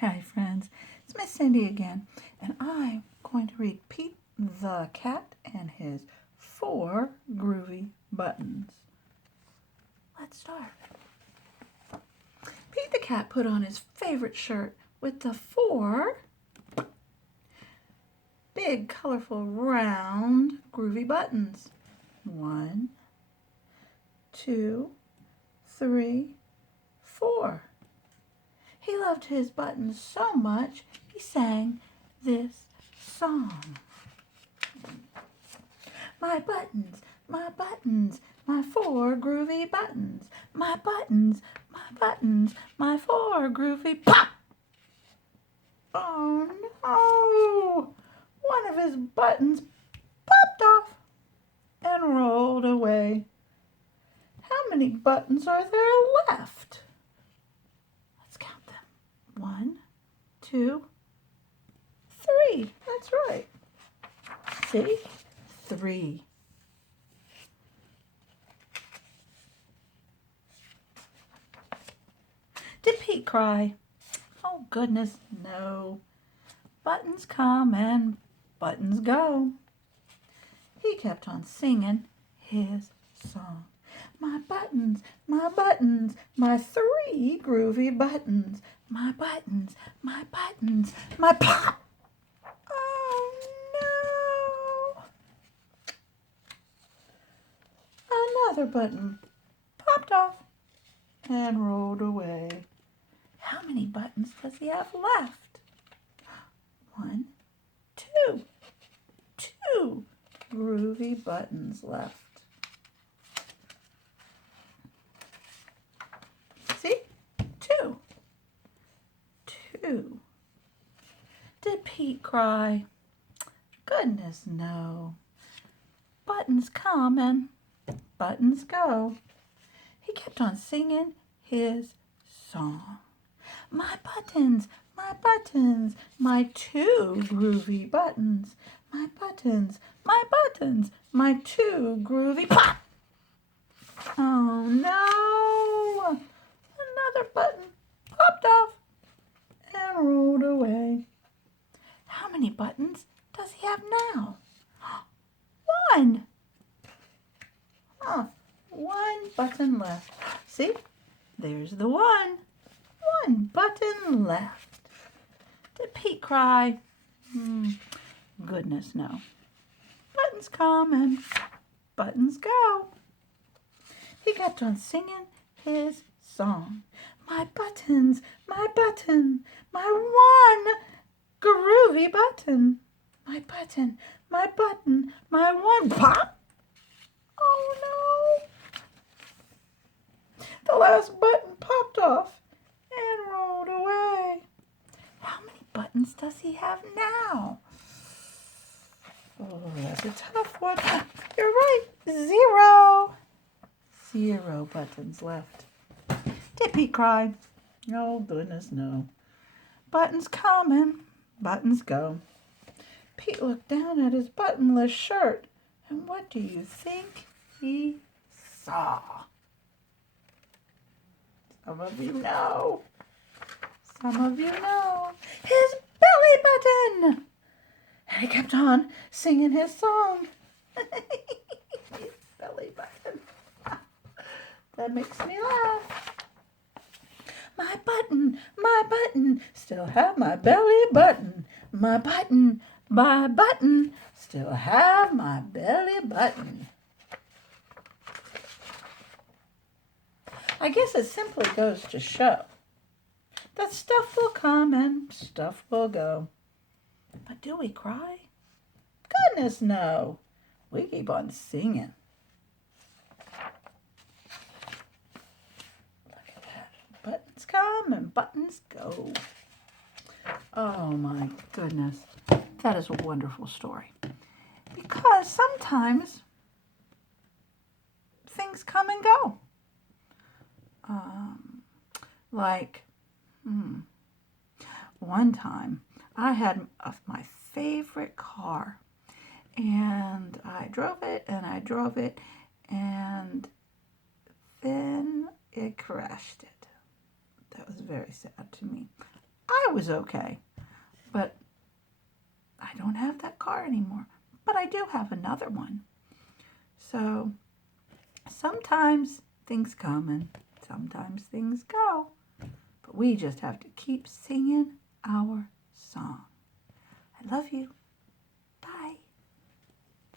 Hi friends, it's Miss Cindy again, and I'm going to read Pete the Cat and his 4 groovy buttons. Let's start. Pete the Cat put on his favorite shirt with the 4 big, colorful, round, groovy buttons. 1, 2, 3, 4. He loved his buttons so much, he sang this song. My buttons, my 4 groovy buttons. My buttons, my 4 groovy pop! Oh no! One of his buttons popped off and rolled away. How many buttons are there left? Let's count them. 1, 2, 3. That's right. See? 3. Did Pete cry? Oh goodness, no. Buttons come and buttons go. He kept on singing his song. My buttons, my 3 groovy buttons. My buttons, my pop! Oh no! Another button popped off and rolled away. How many buttons does he have left? 1, 2. 2 groovy buttons left. See? 2. 2. Did Pete cry? Goodness, no. Buttons come and buttons go. He kept on singing his song. My buttons, my 2 groovy buttons. My buttons, my 2 groovy pop! Oh no! Another button popped off and rolled away. How many buttons does he have now? 1! Oh, 1 button left. See? There's the 1. 1 button left. Did Pete cry? Goodness, no. Buttons come and buttons go. He kept on singing his song. My buttons, my 1 groovy button. My button, my 1 pop. Oh no! The last button popped off and rolled away. How many buttons does he have now? Oh, that's a tough one. You're right, 0. 0 buttons left. Did Pete cry? Oh, goodness, no. Buttons come and buttons go. Pete looked down at his buttonless shirt, and what do you think he saw? Some of you know. His belly button! And he kept on singing his song. His belly button. That makes me laugh. My button, still have my belly button. My button, still have my belly button. I guess it simply goes to show that stuff will come and stuff will go. But do we cry? Goodness, no. We keep on singing. Look at that. Buttons come and buttons go. Oh my goodness. That is a wonderful story. Because sometimes things come and go. One time I had my favorite car, and I drove it and then it crashed it. That was very sad to me. I was okay. But I don't have that car anymore. But I do have another one. So sometimes things come and sometimes things go. But we just have to keep singing our song. I love you. Bye.